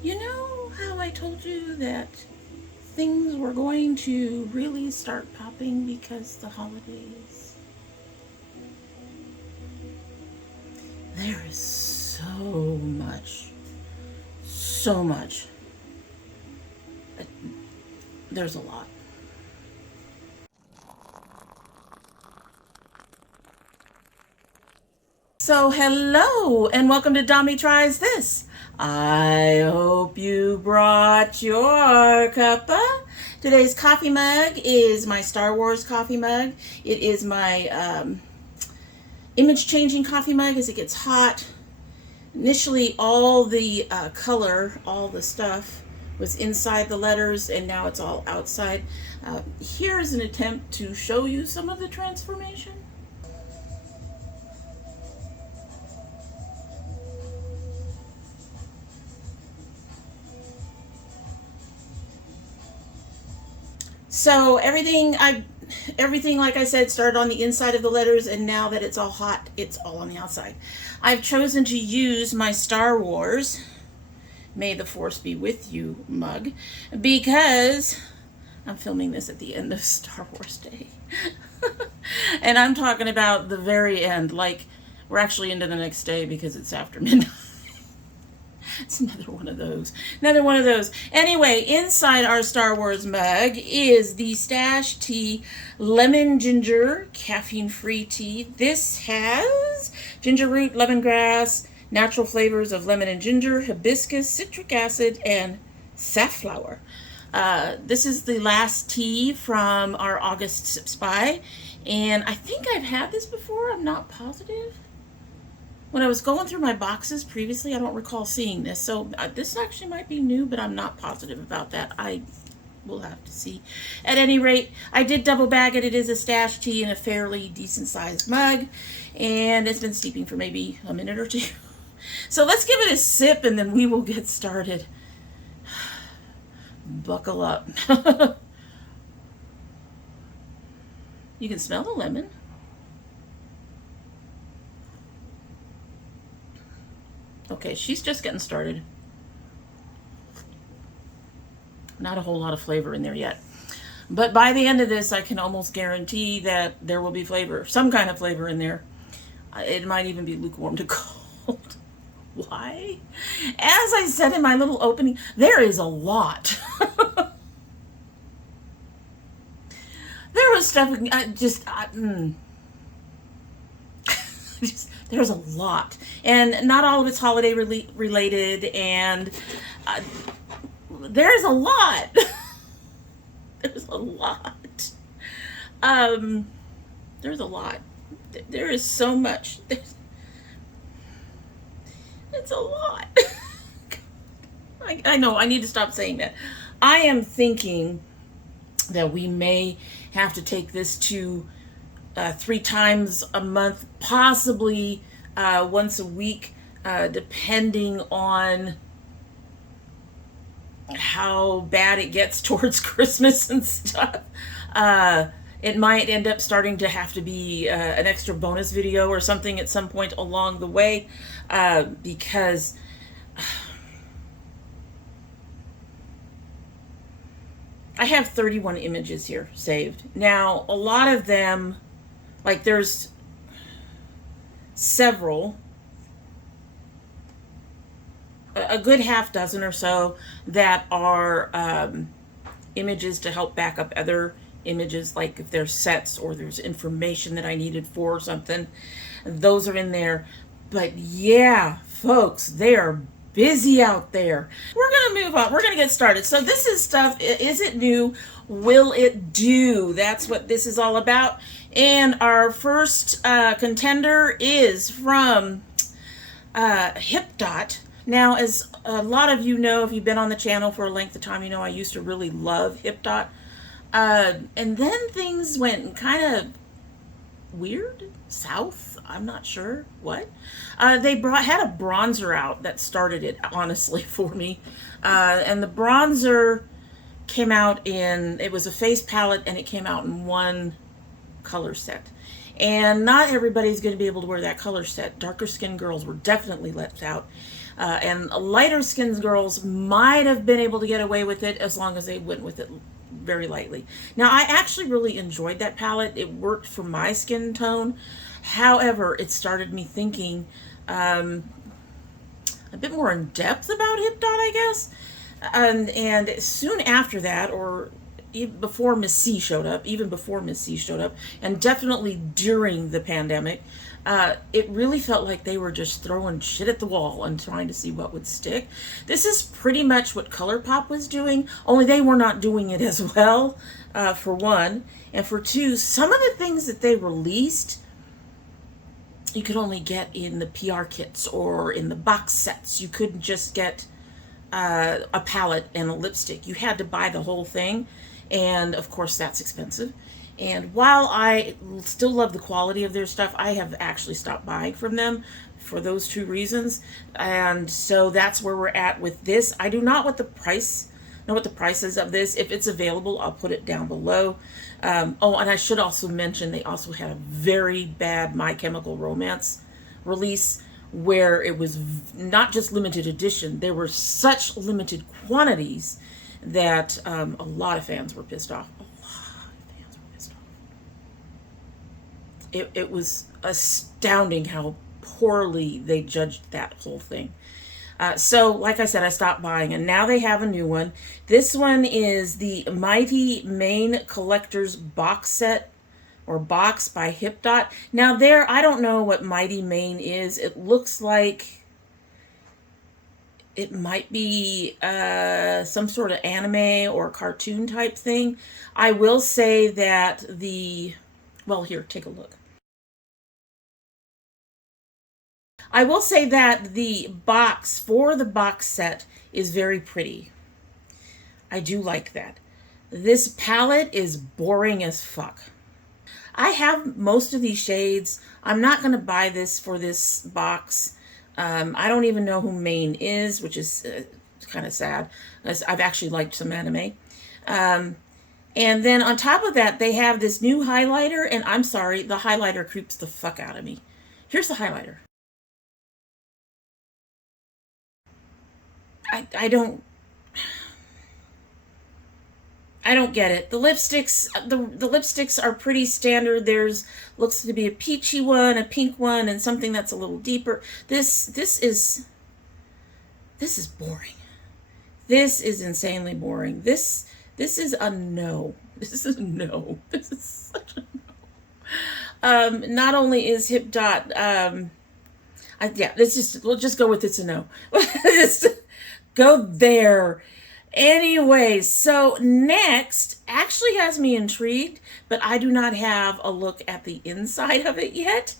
You know how I told you that things were going to really start popping because the holidays? There is so much. There's a lot. So hello and welcome to domytriesthis. I hope you brought your cuppa. Today's coffee mug is my Star Wars coffee mug. It is my image changing coffee mug as it gets hot. Initially all the color, all the stuff was inside the letters, and now it's all outside. Here's an attempt to show you some of the transformation. So everything, like I said, started on the inside of the letters, and now that it's all hot, it's all on the outside. I've chosen to use my Star Wars May the Force Be With You mug because I'm filming this at the end of Star Wars Day. And I'm talking about the very end, like we're actually into the next day because it's after midnight. It's another one of those. Anyway, inside our Star Wars mug is the Stash Tea Lemon Ginger Caffeine-Free Tea. This has ginger root, lemongrass, natural flavors of lemon and ginger, hibiscus, citric acid, and safflower. This is the last tea from our August Sip Spy, and I think I've had this before. I'm not positive. When I was going through my boxes previously, I don't recall seeing this. So this actually might be new, but I'm not positive about that. I will have to see. At any rate, I did double bag it. It is a Stash Tea in a fairly decent sized mug. And it's been steeping for maybe a minute or two. So let's give it a sip and then we will get started. Buckle up. You can smell the lemon. Okay, she's just getting started. Not a whole lot of flavor in there yet. But by the end of this, I can almost guarantee that there will be flavor, some kind of flavor in there. It might even be lukewarm to cold. Why? As I said in my little opening, there is a lot. There was stuff, there's a lot, and not all of it's holiday related, and there's a lot. There's a lot. There's a lot. There is so much. It's a lot. I know, I need to stop saying that. I am thinking that we may have to take this to 3 times a month, possibly once a week, depending on how bad it gets towards Christmas and stuff. It might end up starting to have to be an extra bonus video or something at some point along the way, because I have 31 images here saved. Now, a lot of them, like there's several, a good half dozen or so that are images to help back up other images, like if there's sets or there's information that I needed for something, those are in there. But yeah, folks, they are busy out there. We're gonna move on. We're gonna get started. So this is stuff. Is it new? Will it do? That's what this is all about. And our first contender is from HipDot. Now, as a lot of you know, if you've been on the channel for a length of time, you know I used to really love HipDot. And then things went kind of weird, south, I'm not sure what. They had a bronzer out that started it, honestly, for me. And the bronzer came out in, it was a face palette, and it came out in one color set. And not everybody's going to be able to wear that color set. Darker skinned girls were definitely left out. And lighter skinned girls might have been able to get away with it as long as they went with it very lightly. Now, I actually really enjoyed that palette. It worked for my skin tone. However, it started me thinking a bit more in depth about HipDot, I guess. And soon after that, or even before Miss C showed up, and definitely during the pandemic, it really felt like they were just throwing shit at the wall and trying to see what would stick. This is pretty much what ColourPop was doing, only they were not doing it as well, for one. And for two, some of the things that they released, you could only get in the PR kits or in the box sets. You couldn't just get a palette and a lipstick. You had to buy the whole thing, and of course that's expensive. And while I still love the quality of their stuff, I have actually stopped buying from them for those two reasons. And so that's where we're at with this. I do not know what the price is of this. If it's available, I'll put it down below. Oh, and I should also mention they also had a very bad My Chemical Romance release where it was not just limited edition. There were such limited quantities that a lot of fans were pissed off. It was astounding how poorly they judged that whole thing. So, like I said, I stopped buying, and now they have a new one. This one is the Mighty Main Collector's Box Set, or Box by HipDot. Now there, I don't know what Mighty Main is. It looks like it might be some sort of anime or cartoon type thing. I will say that well, here, take a look. I will say that the box for the box set is very pretty. I do like that. This palette is boring as fuck. I have most of these shades. I'm not going to buy this for this box. I don't even know who Main is, which is kind of sad. I've actually liked some anime. And then on top of that, they have this new highlighter, and I'm sorry, the highlighter creeps the fuck out of me. Here's the highlighter. I don't get it. The lipsticks are pretty standard. There's looks to be a peachy one, a pink one, and something that's a little deeper. This is boring. This is insanely boring. This is a no. This is a no. This is such a no. Not only is HipDot we'll just go with it's a no. Just go there. Anyway, so next actually has me intrigued, but I do not have a look at the inside of it yet.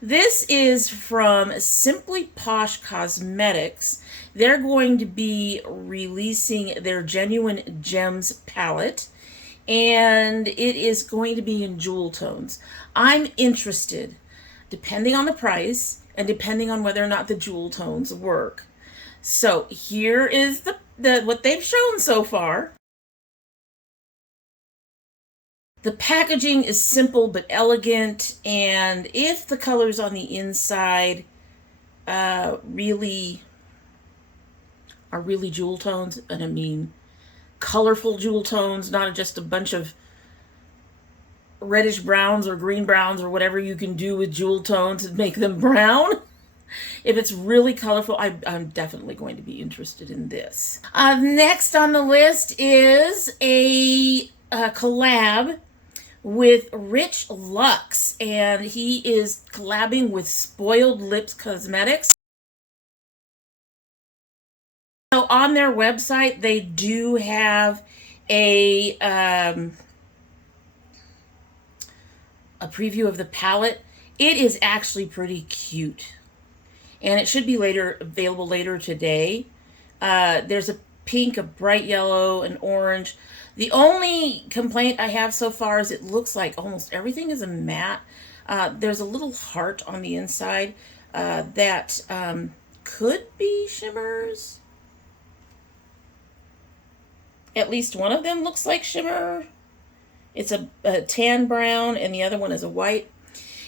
This is from Simply Posh Cosmetics. They're going to be releasing their Genuine Gems palette, and it is going to be in jewel tones. I'm interested, depending on the price and depending on whether or not the jewel tones work. So here is the what they've shown so far. The packaging is simple but elegant, and if the colors on the inside really are really jewel tones, and I mean colorful jewel tones, not just a bunch of reddish browns or green browns or whatever you can do with jewel tones and make them brown. If it's really colorful, I'm definitely going to be interested in this. Next on the list is a collab with Rich Luxe, and he is collabing with Spoiled Lips Cosmetics. So on their website, they do have a preview of the palette. It is actually pretty cute, and it should be available later today. There's a pink, a bright yellow, an orange. The only complaint I have so far is it looks like almost everything is a matte. There's a little heart on the inside that could be shimmers. At least one of them looks like shimmer. It's a tan brown, and the other one is a white.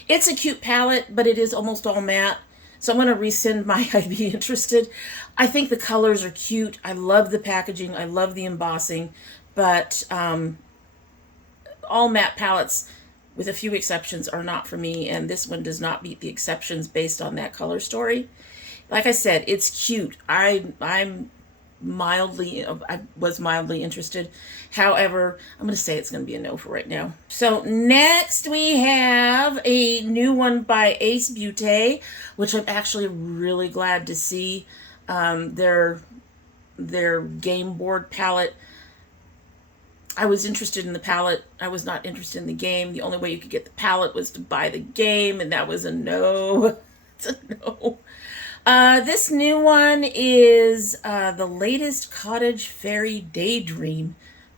It's a cute palette, but it is almost all matte. So I'm going to resend my I'd be interested. I think the colors are cute. I love the packaging. I love the embossing. But all matte palettes, with a few exceptions, are not for me. And this one does not meet the exceptions based on that color story. Like I said, it's cute. I was mildly interested. However, I'm going to say it's going to be a no for right now. So next we have a new one by Ace Beauté, which I'm actually really glad to see. Their game board palette. I was interested in the palette. I was not interested in the game. The only way you could get the palette was to buy the game, and that was a no. It's a no. This new one is the latest Cottage Fairy Daydream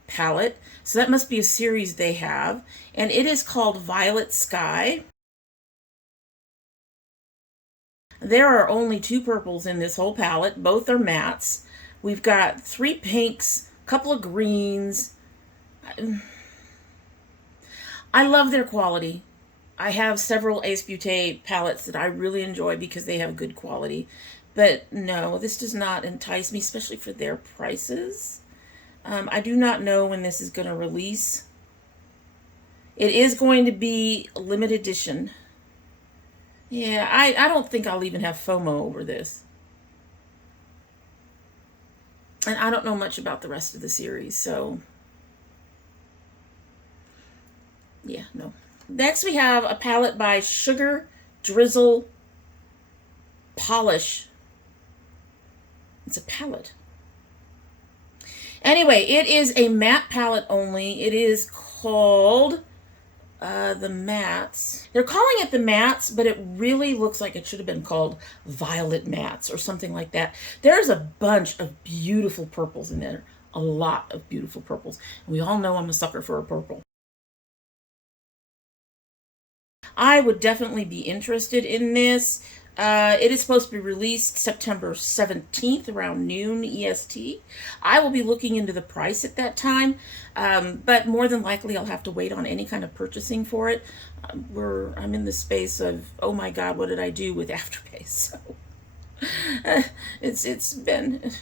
palette. So that must be a series they have. And it is called Violet Sky. There are only 2 purples in this whole palette. Both are mattes. We've got 3 pinks, a couple of greens. I love their quality. I have several Ace Beauté palettes that I really enjoy because they have good quality. But no, this does not entice me, especially for their prices. I do not know when this is going to release. It is going to be a limited edition. Yeah, I don't think I'll even have FOMO over this. And I don't know much about the rest of the series, so yeah, no. Next we have a palette by Sugar Drizzle Polish. It's a palette. Anyway, it is a matte palette only. It is called the mattes. They're calling it the mattes, but it really looks like it should have been called Violet Mattes or something like that. There's a bunch of beautiful purples in there. A lot of beautiful purples. And we all know I'm a sucker for a purple. I would definitely be interested in this. It is supposed to be released September 17th around noon EST. I will be looking into the price at that time, but more than likely I'll have to wait on any kind of purchasing for it. I'm in the space of, oh my God, what did I do with Afterpay? So it's been...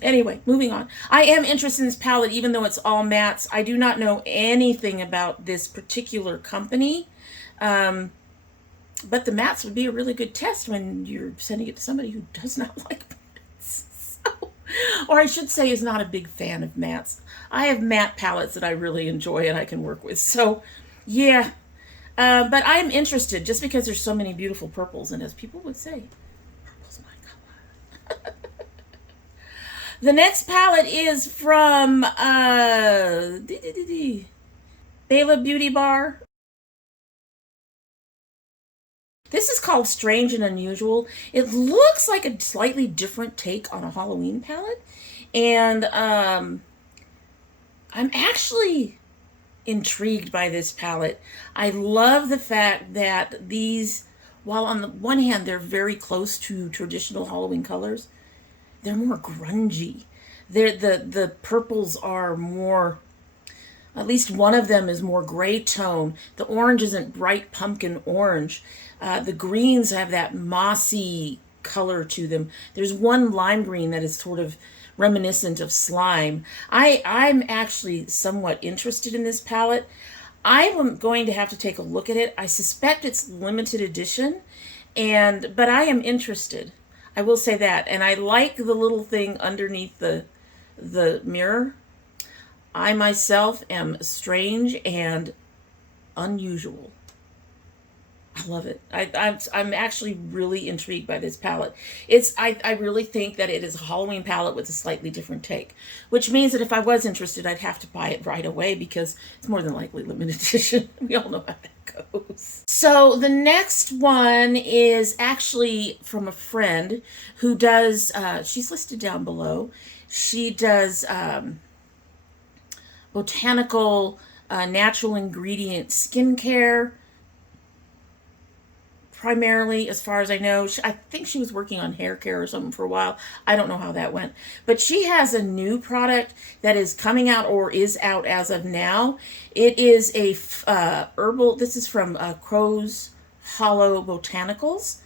Anyway, moving on. I am interested in this palette, even though it's all mattes. I do not know anything about this particular company. But the mattes would be a really good test when you're sending it to somebody who does not like mattes. So, or I should say is not a big fan of mattes. I have matte palettes that I really enjoy and I can work with. So, yeah. But I'm interested just because there's so many beautiful purples. And as people would say, purple's my color. The next palette is from Bellabeautébar. This is called Strange and Unusual. It looks like a slightly different take on a Halloween palette. And I'm actually intrigued by this palette. I love the fact that these, while on the one hand they're very close to traditional Halloween colors, they're more grungy. The purples are more, at least one of them is more gray tone. The orange isn't bright pumpkin orange. The greens have that mossy color to them. There's one lime green that is sort of reminiscent of slime. I'm actually somewhat interested in this palette. I'm going to have to take a look at it. I suspect it's limited edition, but I am interested. I will say that. And I like the little thing underneath the mirror. I myself am strange and unusual. I love it. I'm actually really intrigued by this palette. I really think that it is a Halloween palette with a slightly different take, which means that if I was interested, I'd have to buy it right away because it's more than likely limited edition. We all know how that goes. So the next one is actually from a friend who does, she's listed down below. She does botanical, natural ingredient skincare, primarily, as far as I know. I think she was working on hair care or something for a while. I don't know how that went. But she has a new product that is coming out or is out as of now. It is a herbal, this is from Crow's Hollow Botanicals.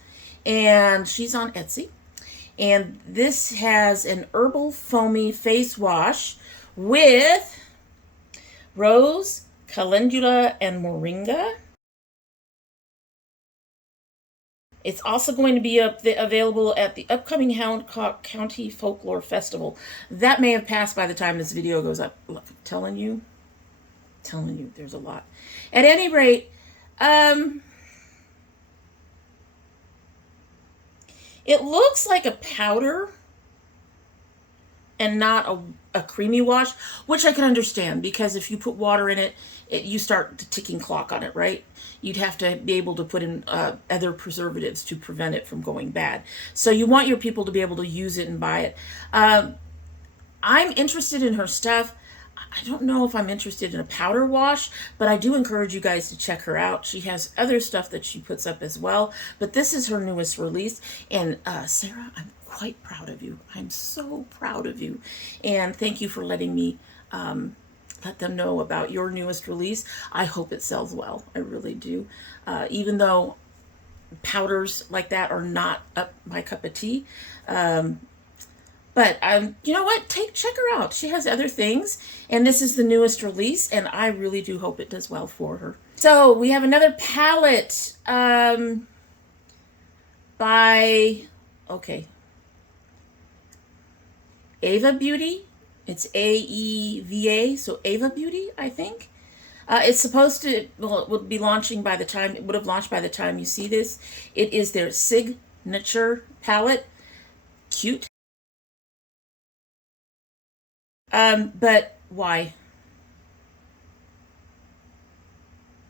and she's on Etsy. And this has an herbal foamy face wash with rose, calendula, and moringa. It's also going to be available at the upcoming Hancock County Folklore Festival. That may have passed by the time this video goes up. Look, I'm telling you, there's a lot. At any rate, it looks like a powder and not a creamy wash, which I can understand, because if you put water in it, you start the ticking clock on it, right? You'd have to be able to put in other preservatives to prevent it from going bad. So you want your people to be able to use it and buy it. I'm interested in her stuff. I don't know if I'm interested in a powder wash, but I do encourage you guys to check her out. She has other stuff that she puts up as well, but this is her newest release. And Sarah, I'm quite proud of you. I'm so proud of you. And thank you for letting me let them know about your newest release. I hope it sells well. I really do. Even though powders like that are not up my cup of tea. But you know what? Check her out. She has other things, and this is the newest release, and I really do hope it does well for her. So we have another palette by Ava Beauty. It's AEVA, so Ava Beauty, I think. It's supposed to, well, it would be launching by the time, it would have launched by the time you see this. It is their Sig.Nature palette. Cute. But why?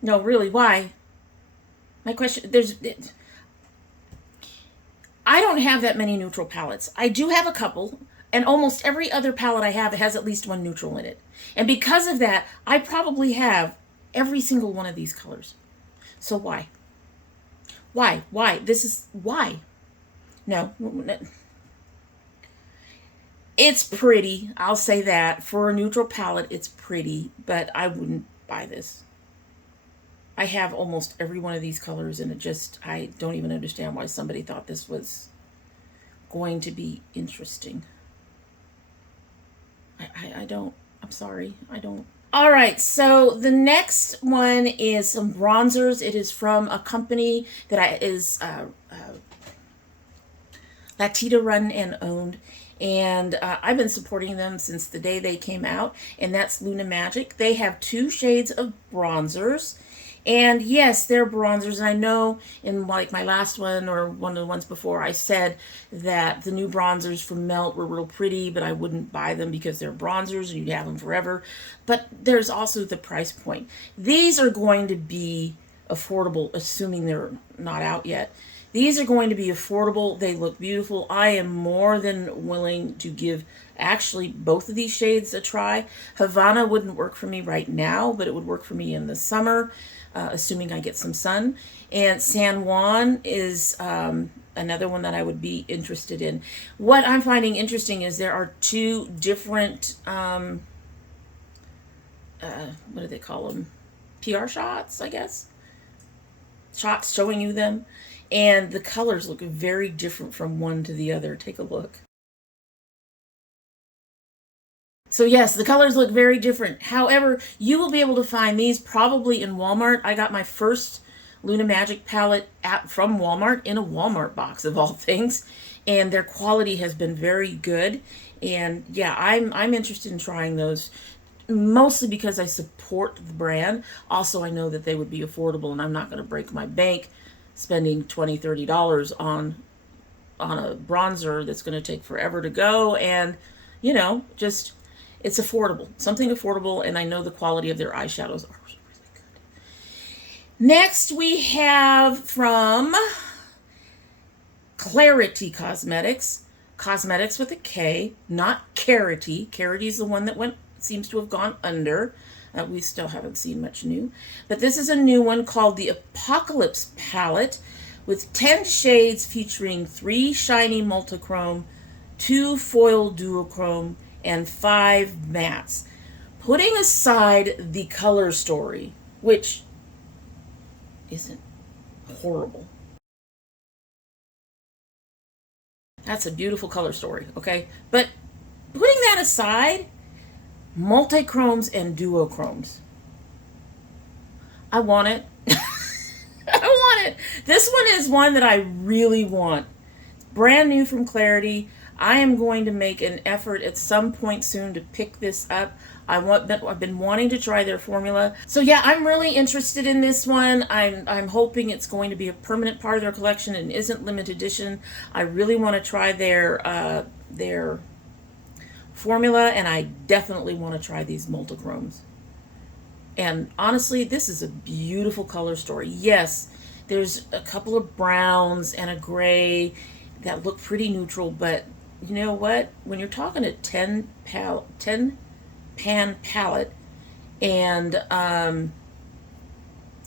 No, really, why? My question, I don't have that many neutral palettes. I do have a couple, and almost every other palette I have has at least one neutral in it. And because of that, I probably have every single one of these colors. So why? Why? Why? No. It's pretty, I'll say that. For a neutral palette, it's pretty, but I wouldn't buy this. I have almost every one of these colors, and I don't even understand why somebody thought this was going to be interesting. I don't. I'm sorry. I don't. All right, so the next one is some bronzers. It is from a company that is Latita run and owned. And I've been supporting them since the day they came out, and that's Luna Magic. They have 2 shades of bronzers, and yes, they're bronzers. And I know in like my last one or one of the ones before, I said that the new bronzers from Melt were real pretty, but I wouldn't buy them because they're bronzers and you'd have them forever. But there's also the price point. These are going to be affordable, assuming they're not out yet. These are going to be affordable. They look beautiful. I am more than willing to give actually both of these shades a try. Havana wouldn't work for me right now, but it would work for me in the summer, assuming I get some sun. And San Juan is another one that I would be interested in. What I'm finding interesting is there are 2 different, what do they call them? PR shots, I guess. Shots showing you them. And the colors look very different from one to the other. Take a look. So yes, the colors look very different. However, you will be able to find these probably in Walmart. I got my first Luna Magic palette from Walmart in a Walmart box of all things. And their quality has been very good. And yeah, I'm interested in trying those. Mostly because I support the brand. Also, I know that they would be affordable, and I'm not going to break my bank spending $20, $30 on a bronzer that's going to take forever to go. And, you know, just, it's affordable. Something affordable, and I know the quality of their eyeshadows are really good. Next, we have from Clarity Cosmetics. Cosmetics with a K, not Carity. Carity's the one that seems to have gone under. We still haven't seen much new. But this is a new one called the Apocalypse Palette with 10 shades featuring 3 shiny multichrome, 2 foil duochrome, and 5 mattes. Putting aside the color story, which isn't horrible. That's a beautiful color story, okay? But putting that aside, multi-chromes and duochromes. I want it. I want it. This one is one that I really want. It's brand new from Clarity. I am going to make an effort at some point soon to pick this up. I've been wanting to try their formula. So yeah, I'm really interested in this one. I'm hoping it's going to be a permanent part of their collection and isn't limited edition. I really want to try their formula, and I definitely want to try these multichromes. And honestly, this is a beautiful color story. Yes, there's a couple of browns and a gray that look pretty neutral, but you know what? When you're talking a 10 pan palette and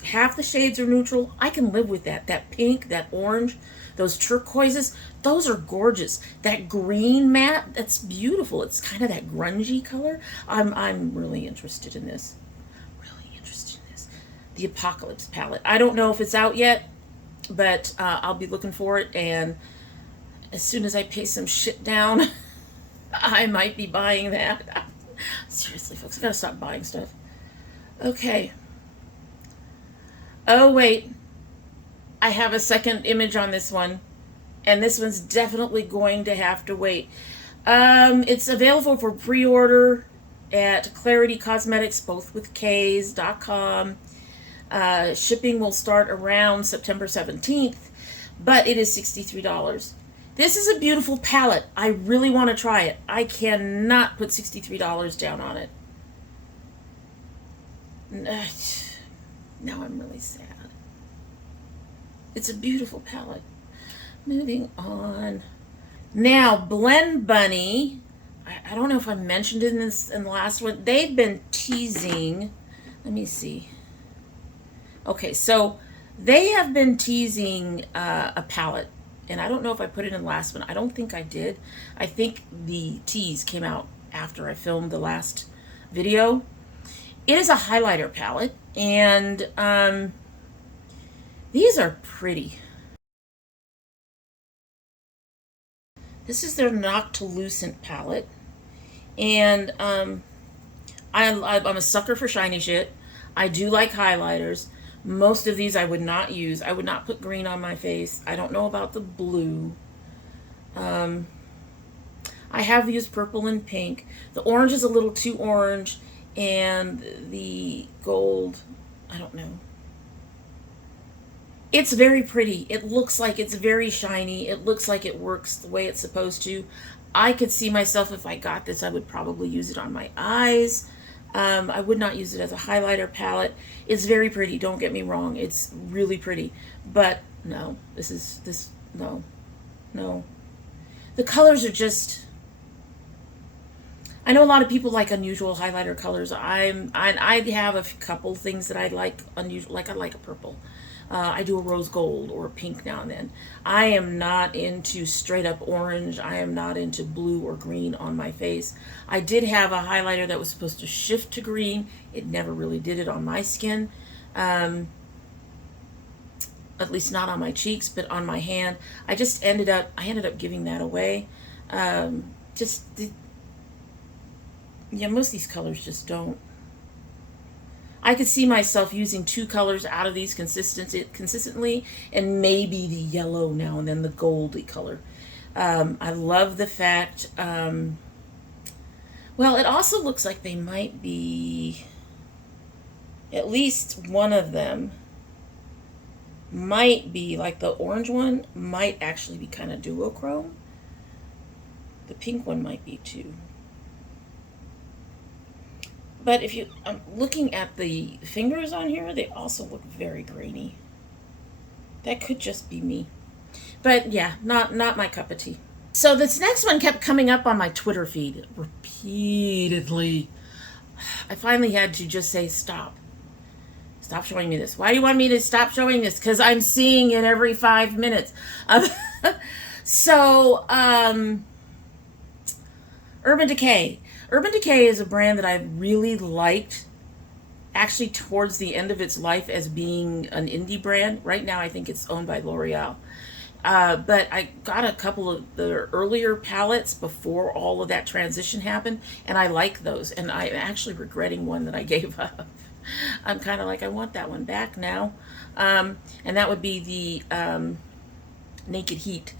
half the shades are neutral, I can live with that. That pink, that orange, those turquoises, those are gorgeous. That green matte, that's beautiful. It's kind of that grungy color. I'm really interested in this. Really interested in this. The Apocalypse palette. I don't know if it's out yet, but I'll be looking for it, and as soon as I pay some shit down, I might be buying that. Seriously, folks, I gotta stop buying stuff. Okay. Oh, wait. I have a second image on this one, and this one's definitely going to have to wait. It's available for pre-order at Clarity Cosmetics, both with Ks.com. Shipping will start around September 17th, but it is $63. This is a beautiful palette. I really want to try it. I cannot put $63 down on it. Now I'm really sad. It's a beautiful palette. Moving on. Now, Blend Bunny. I don't know if I mentioned it in the last one. They've been teasing. Let me see. Okay, so they have been teasing a palette. And I don't know if I put it in the last one. I don't think I did. I think the tease came out after I filmed the last video. It is a highlighter palette, and these are pretty. This is their Noctilucent palette, and I'm a sucker for shiny shit. I do like highlighters. Most of these I would not use. I would not put green on my face. I don't know about the blue. I have used purple and pink. The orange is a little too orange, and the gold, I don't know. It's very pretty. It looks like it's very shiny. It looks like it works the way it's supposed to. I could see myself, if I got this, I would probably use it on my eyes. I would not use it as a highlighter palette. It's very pretty, don't get me wrong. It's really pretty. But no, no. The colors are just, I know a lot of people like unusual highlighter colors. I have a couple things that I like unusual, like I like a purple. I do a rose gold or a pink now and then. I am not into straight up orange. I am not into blue or green on my face. I did have a highlighter that was supposed to shift to green. It never really did it on my skin. At least not on my cheeks, but on my hand. I ended up giving that away. Yeah, most of these colors just don't. I could see myself using two colors out of these consistently, and maybe the yellow now and then, the goldy color. I love the fact, well, it also looks like they might be, at least one of them might be, like the orange one, might actually be kind of duochrome. The pink one might be too. But if you, I'm looking at the fingers on here, they also look very grainy. That could just be me. But yeah, not my cup of tea. So this next one kept coming up on my Twitter feed repeatedly. I finally had to just say, stop. Stop showing me this. Why do you want me to stop showing this? Because I'm seeing it every 5 minutes. Urban Decay. Urban Decay is a brand that I really liked, actually towards the end of its life as being an indie brand. Right now I think it's owned by L'Oreal. But I got a couple of the earlier palettes before all of that transition happened, and I like those. And I'm actually regretting one that I gave up. I'm kind of like, I want that one back now. And that would be the Naked Heat,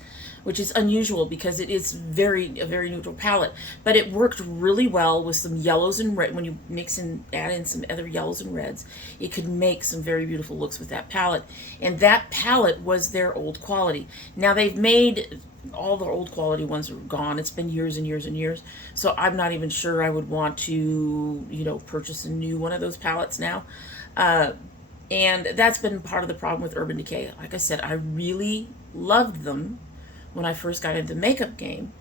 which is unusual because it is a very neutral palette, but it worked really well with some yellows and red. When you mix and add in some other yellows and reds, it could make some very beautiful looks with that palette. And that palette was their old quality. Now they've made all the old quality ones are gone. It's been years and years and years, so I'm not even sure I would want to, purchase a new one of those palettes now. And that's been part of the problem with Urban Decay. Like I said, I really loved them when I first got into the makeup game,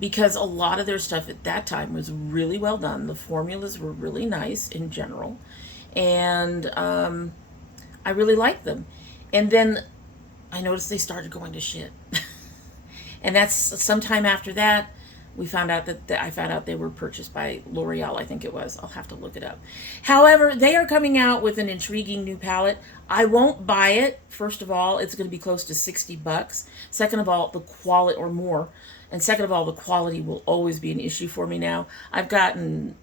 because a lot of their stuff at that time was really well done. The formulas were really nice in general, and I really liked them. And then I noticed they started going to shit. And that's sometime after that, we found out that I found out they were purchased by L'Oreal, I think it was. I'll have to look it up. However, they are coming out with an intriguing new palette. I won't buy it. First of all, it's going to be close to 60 bucks. Second of all, the quality, or more. And second of all, the quality will always be an issue for me now. I've gotten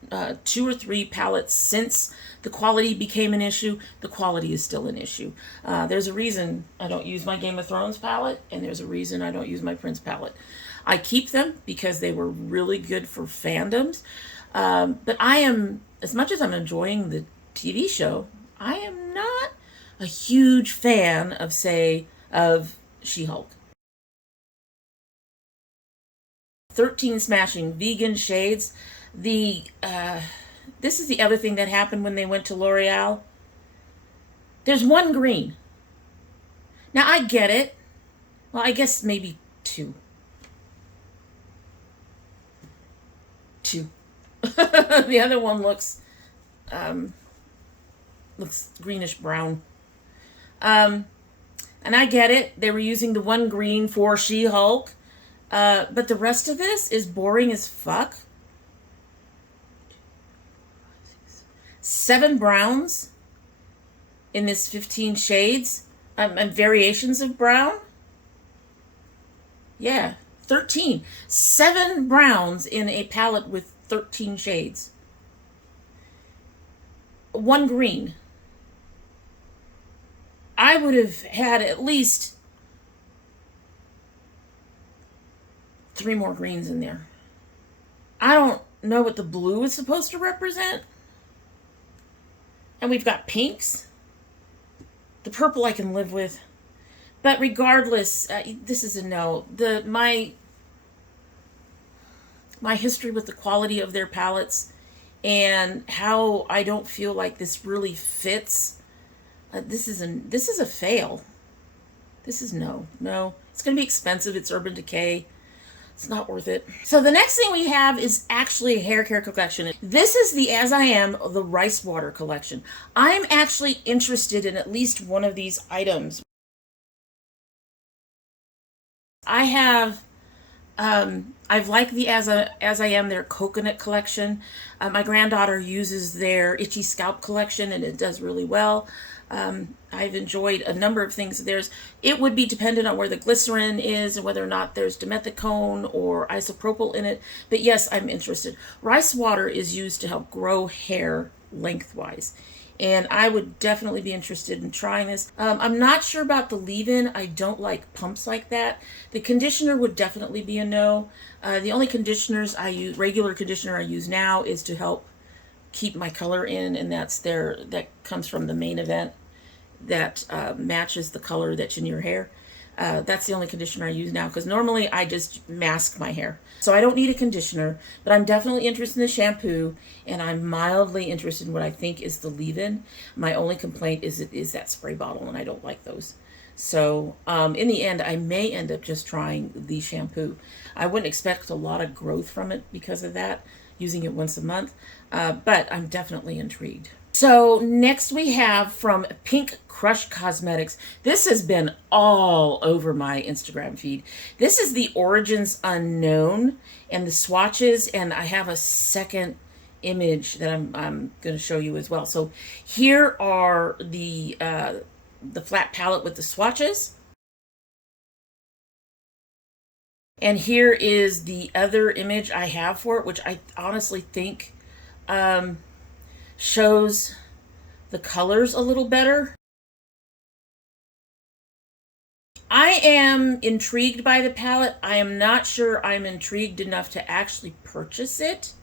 2 or 3 palettes since the quality became an issue. The quality is still an issue. There's a reason I don't use my Game of Thrones palette, and there's a reason I don't use my Prince palette. I keep them because they were really good for fandoms. But I am, as much as I'm enjoying the TV show, I am not a huge fan of, of She-Hulk. 13 Smashing Vegan Shades. This is the other thing that happened when they went to L'Oreal. There's one green. Now I get it. Well, I guess maybe 2. The other one looks greenish brown. And I get it. They were using the one green for She-Hulk. But the rest of this is boring as fuck. 7 browns in this 15 shades. And variations of brown. Yeah, 13. 7 browns in a palette with 13 shades. 1 green. I would have had at least 3 more greens in there. I don't know what the blue is supposed to represent. And we've got pinks. The purple I can live with. But regardless, this is a no. My history with the quality of their palettes and how I don't feel like this really fits. This is a fail. This is no. It's going to be expensive. It's Urban Decay. It's not worth it. So the next thing we have is actually a hair care collection. This is the As I Am, the Rice Water collection. I'm actually interested in at least one of these items. I have, I've liked the As I Am, their coconut collection. My granddaughter uses their Itchy Scalp collection, and it does really well. I've enjoyed a number of things of theirs. It would be dependent on where the glycerin is and whether or not there's dimethicone or isopropyl in it. But yes, I'm interested. Rice water is used to help grow hair lengthwise. And I would definitely be interested in trying this. I'm not sure about the leave-in. I don't like pumps like that. The conditioner would definitely be a no. The only conditioners I use, regular conditioner I use now, is to help keep my color in, and that comes from the Main Event that matches the color that's in your hair. That's the only conditioner I use now, because normally I just mask my hair. So I don't need a conditioner, but I'm definitely interested in the shampoo, and I'm mildly interested in what I think is the leave-in. My only complaint is that spray bottle, and I don't like those. So in the end, I may end up just trying the shampoo. I wouldn't expect a lot of growth from it because of that, using it once a month, but I'm definitely intrigued. So next we have from Pink Crush Cosmetics. This has been all over my Instagram feed. This is the Origins Unknown and the swatches, and I have a second image that I'm going to show you as well. So here are the flat palette with the swatches. And here is the other image I have for it, which I honestly think shows the colors a little better. I am intrigued by the palette. I am not sure I'm intrigued enough to actually purchase it.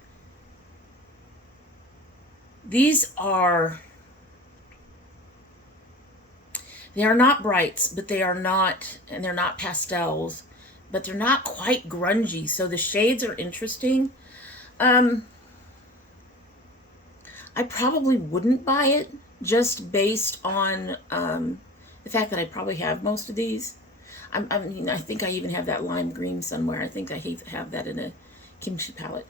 These are, they are not brights, but they are not, and they're not pastels, but they're not quite grungy. So the shades are interesting. I probably wouldn't buy it just based on the fact that I probably have most of these. I mean, I think I even have that lime green somewhere. I think I have that in a kimchi palette.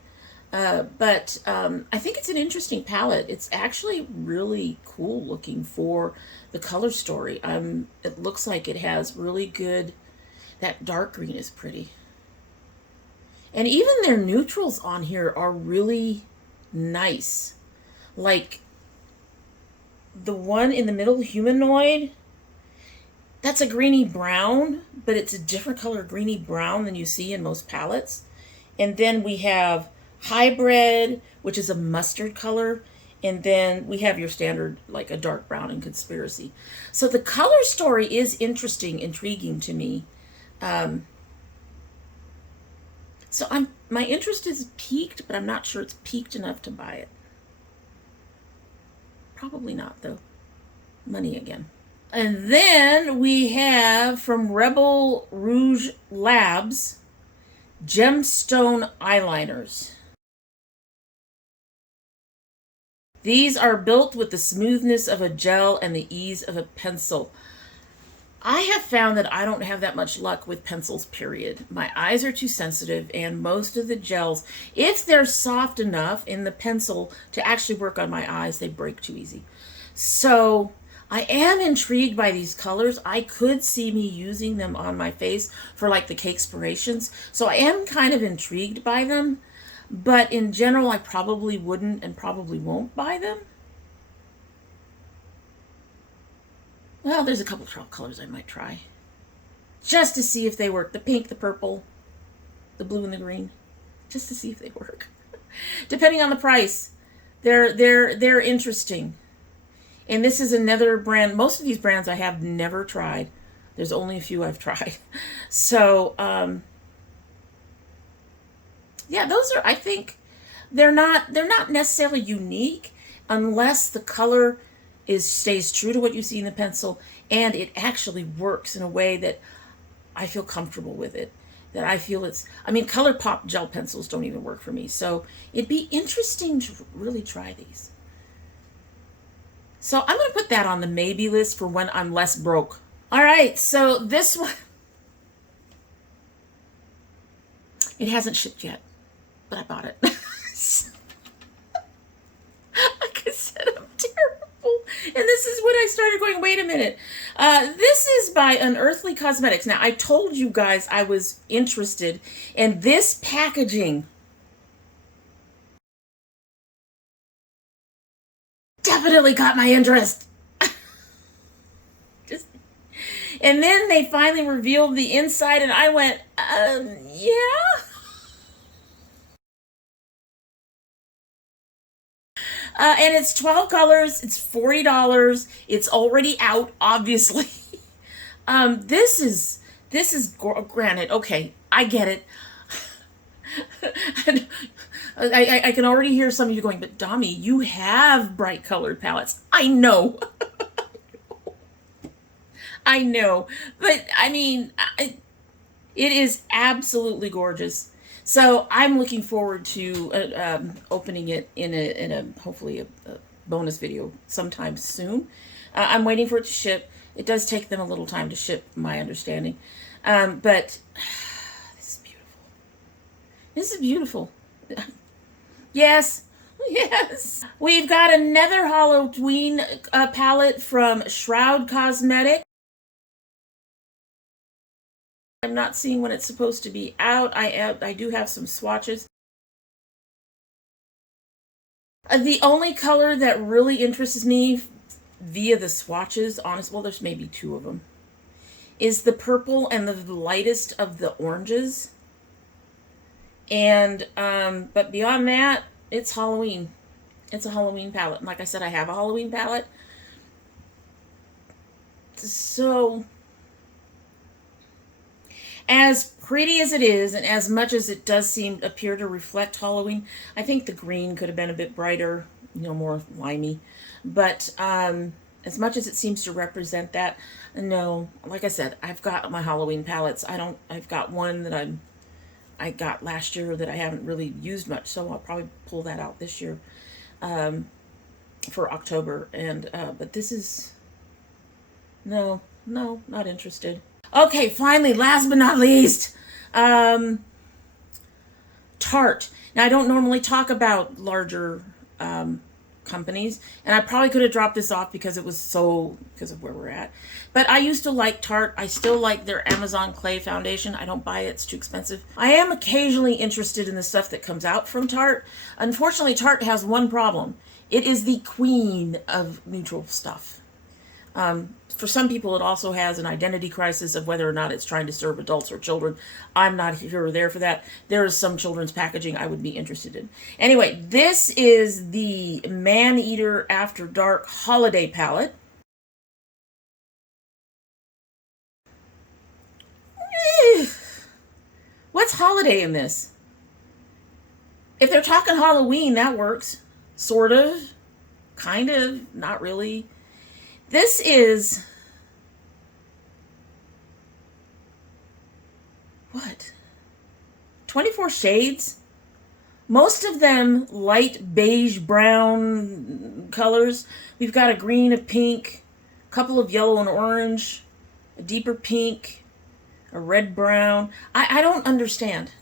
But I think it's an interesting palette. It's actually really cool looking for the color story. It looks like it has really good, that dark green is pretty. And even their neutrals on here are really nice. Like the one in the middle, Humanoid, that's a greeny brown, but it's a different color greeny brown than you see in most palettes. And then we have Hybrid, which is a mustard color. And then we have your standard, like a dark brown in Conspiracy. So the color story is interesting, intriguing to me. So my interest is piqued, but I'm not sure it's piqued enough to buy it. Probably not, though. Money again. And then we have from Rebel Rouge Labs, Gemstone Eyeliners. These are built with the smoothness of a gel and the ease of a pencil. I have found that I don't have that much luck with pencils, period. My eyes are too sensitive, and most of the gels, if they're soft enough in the pencil to actually work on my eyes, they break too easy. So I am intrigued by these colors. I could see me using them on my face for like the Cakespirations. So I am kind of intrigued by them. But in general, I probably wouldn't and probably won't buy them. Well, there's a couple of colors I might try. Just to see if they work. The pink, the purple, the blue, and the green. Just to see if they work. Depending on the price. They're interesting. And this is another brand. Most of these brands I have never tried. There's only a few I've tried. So, yeah, those are, I think, they're not necessarily unique unless the color stays true to what you see in the pencil and it actually works in a way that I feel comfortable with it. That I feel ColourPop gel pencils don't even work for me. So it'd be interesting to really try these. So I'm going to put that on the maybe list for when I'm less broke. All right, so this one, it hasn't shipped yet, but I bought it. Like I said, I'm terrible. And this is when I started going, wait a minute. This is by Unearthly Cosmetics. Now, I told you guys I was interested in this packaging. Definitely got my interest. And then they finally revealed the inside, and I went, yeah. And it's 12 colors. It's $40. It's already out, obviously. This is granted. Okay, I get it. I can already hear some of you going, but Dami, you have bright colored palettes. I know. I know. But, I mean, it is absolutely gorgeous. So I'm looking forward to opening it in a hopefully a bonus video sometime soon. I'm waiting for it to ship. It does take them a little time to ship, my understanding. But this is beautiful. This is beautiful. Yes. Yes. We've got another Halloween palette from Shroud Cosmetics. I'm not seeing when it's supposed to be out. I do have some swatches. The only color that really interests me via the swatches, honestly, well, there's maybe two of them, is the purple and the lightest of the oranges. And, but beyond that, it's Halloween. It's a Halloween palette. And like I said, I have a Halloween palette. So, as pretty as it is, and as much as it does appear to reflect Halloween, I think the green could have been a bit brighter, more limey. But as much as it seems to represent that, no, like I said, I've got my Halloween palettes. I've got one that I got last year that I haven't really used much, so I'll probably pull that out this year for October. And but this is no, not interested. Okay, finally, last but not least, Tarte. Now, I don't normally talk about larger companies, and I probably could have dropped this off because of where we're at. But I used to like Tarte. I still like their Amazon Clay foundation. I don't buy it. It's too expensive. I am occasionally interested in the stuff that comes out from Tarte. Unfortunately, Tarte has one problem. It is the queen of neutral stuff. For some people, it also has an identity crisis of whether or not it's trying to serve adults or children. I'm not here or there for that. There is some children's packaging I would be interested in. Anyway, this is the Man-Eater After Dark Holiday Palette. What's holiday in this? If they're talking Halloween, that works. Sort of. Kind of. Not really. This is... what? 24 shades? Most of them light beige brown colors. We've got a green, a pink, a couple of yellow and orange, a deeper pink, a red brown. I don't understand.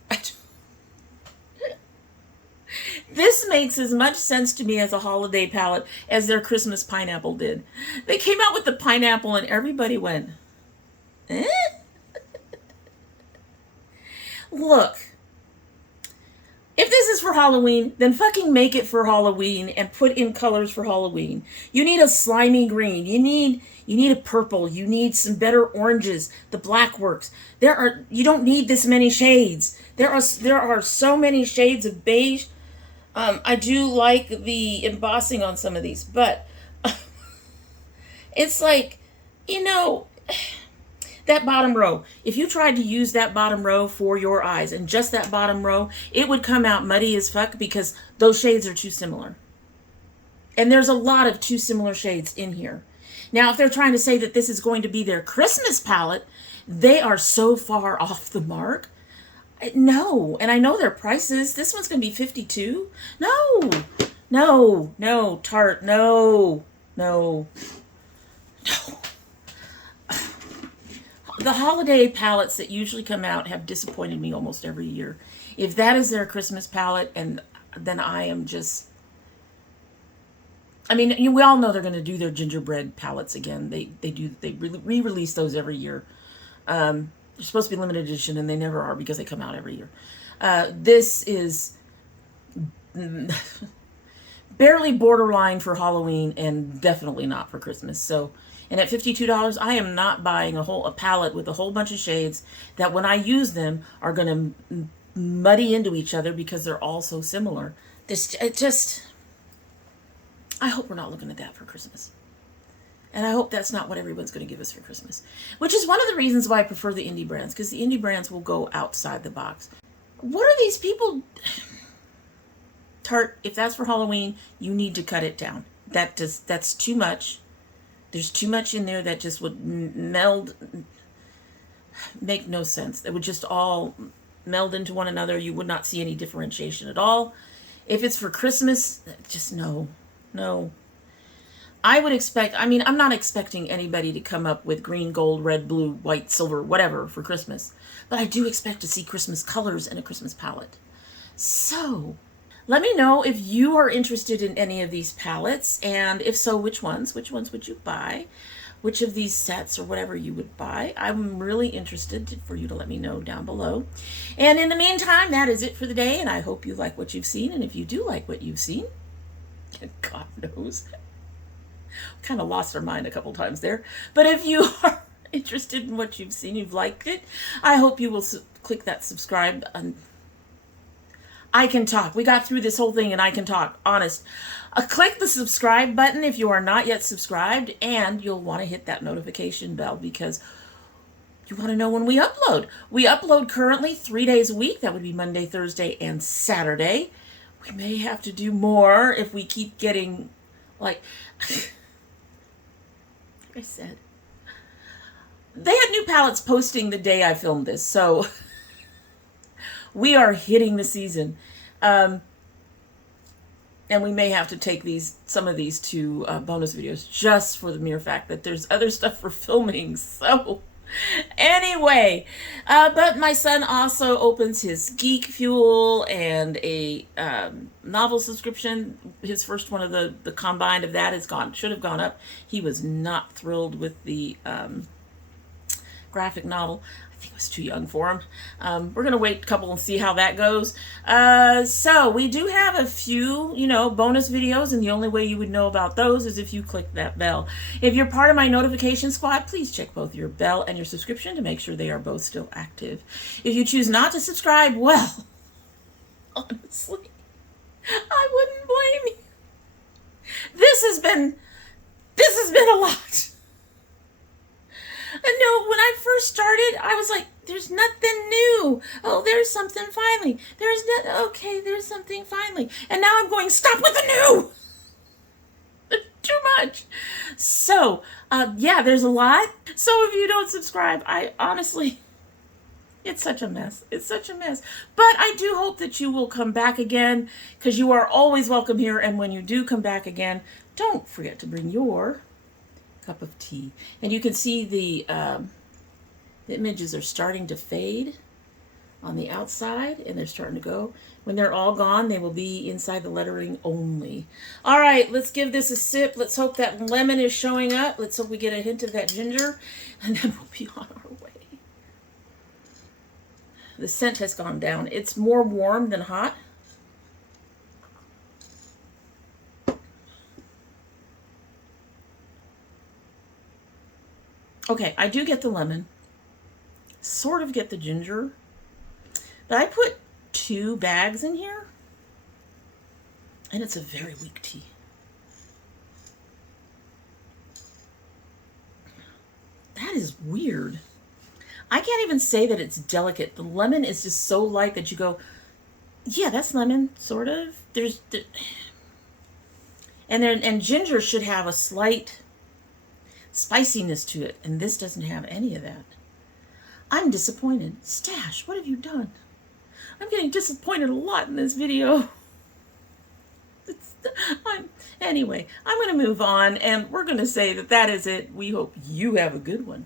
This makes as much sense to me as a holiday palette as their Christmas pineapple did. They came out with the pineapple and everybody went, eh? Look, if this is for Halloween, then fucking make it for Halloween and put in colors for Halloween. You need a slimy green. You need a purple. You need some better oranges. The black works. You don't need this many shades. There are so many shades of beige. I do like the embossing on some of these, but it's like, that bottom row. If you tried to use that bottom row for your eyes and just that bottom row, it would come out muddy as fuck because those shades are too similar. And there's a lot of too similar shades in here. Now, if they're trying to say that this is going to be their Christmas palette, they are so far off the mark. No, and I know their prices. This one's going to be $52. No, Tarte, no. The holiday palettes that usually come out have disappointed me almost every year. If that is their Christmas palette, and then I am just... I mean, we all know they're going to do their gingerbread palettes again. They re-release those every year. They're supposed to be limited edition, and they never are because they come out every year. This is barely borderline for Halloween and definitely not for Christmas. So, and at $52, I am not buying a palette with a whole bunch of shades that when I use them are going to muddy into each other because they're all so similar. I hope we're not looking at that for Christmas. And I hope that's not what everyone's going to give us for Christmas. Which is one of the reasons why I prefer the indie brands, because the indie brands will go outside the box. What are these people... Tarte, if that's for Halloween, you need to cut it down. That's too much. There's too much in there that just would make no sense. It would just all meld into one another. You would not see any differentiation at all. If it's for Christmas, just no. I would expect, I'm not expecting anybody to come up with green, gold, red, blue, white, silver, whatever for Christmas. But I do expect to see Christmas colors in a Christmas palette. So, let me know if you are interested in any of these palettes, and if so, which ones? Which ones would you buy? Which of these sets or whatever you would buy? I'm really interested for you to let me know down below. And in the meantime, that is it for the day, and I hope you like what you've seen. And if you do like what you've seen, God knows, kind of lost our mind a couple times there. But if you are interested in what you've seen, you've liked it, I hope you will click that subscribe I can talk. We got through this whole thing and I can talk. Honest. Click the subscribe button if you are not yet subscribed, and you'll want to hit that notification bell because you want to know when we upload. We upload currently 3 days a week. That would be Monday, Thursday, and Saturday. We may have to do more if we keep getting, like I said, they had new palettes posting the day I filmed this, so we are hitting the season. And we may have to take some of these to bonus videos just for the mere fact that there's other stuff for filming. So anyway, but my son also opens his Geek Fuel and a novel subscription. His first one of the combined of that should have gone up. He was not thrilled with the graphic novel. I think it was too young for him. We're going to wait a couple and see how that goes. So we do have a few, bonus videos, and the only way you would know about those is if you click that bell. If you're part of my notification squad, please check both your bell and your subscription to make sure they are both still active. If you choose not to subscribe, well, honestly, I wouldn't blame you. This has been a lot. No, when I first started, I was like, there's nothing new. Oh, there's something finally. There's something finally. And now I'm going, stop with the new. Too much. So, yeah, there's a lot. So if you don't subscribe, I honestly, it's such a mess. It's such a mess. But I do hope that you will come back again, because you are always welcome here. And when you do come back again, don't forget to bring your cup of tea. And you can see the images are starting to fade on the outside, and they're starting to go. When they're all gone, they will be inside the lettering only. All right, let's give this a sip. Let's hope that lemon is showing up. Let's hope we get a hint of that ginger, and then we'll be on our way. The scent has gone down. It's more warm than hot. Okay, I do get the lemon, sort of get the ginger, but I put 2 bags in here, and it's a very weak tea. That is weird. I can't even say that it's delicate. The lemon is just so light that you go, yeah, that's lemon, sort of. And ginger should have a slight spiciness to it, and this doesn't have any of that. I'm disappointed. Stash, what have you done? I'm getting disappointed a lot in this video. Anyway, I'm going to move on, and we're going to say that is it. We hope you have a good one.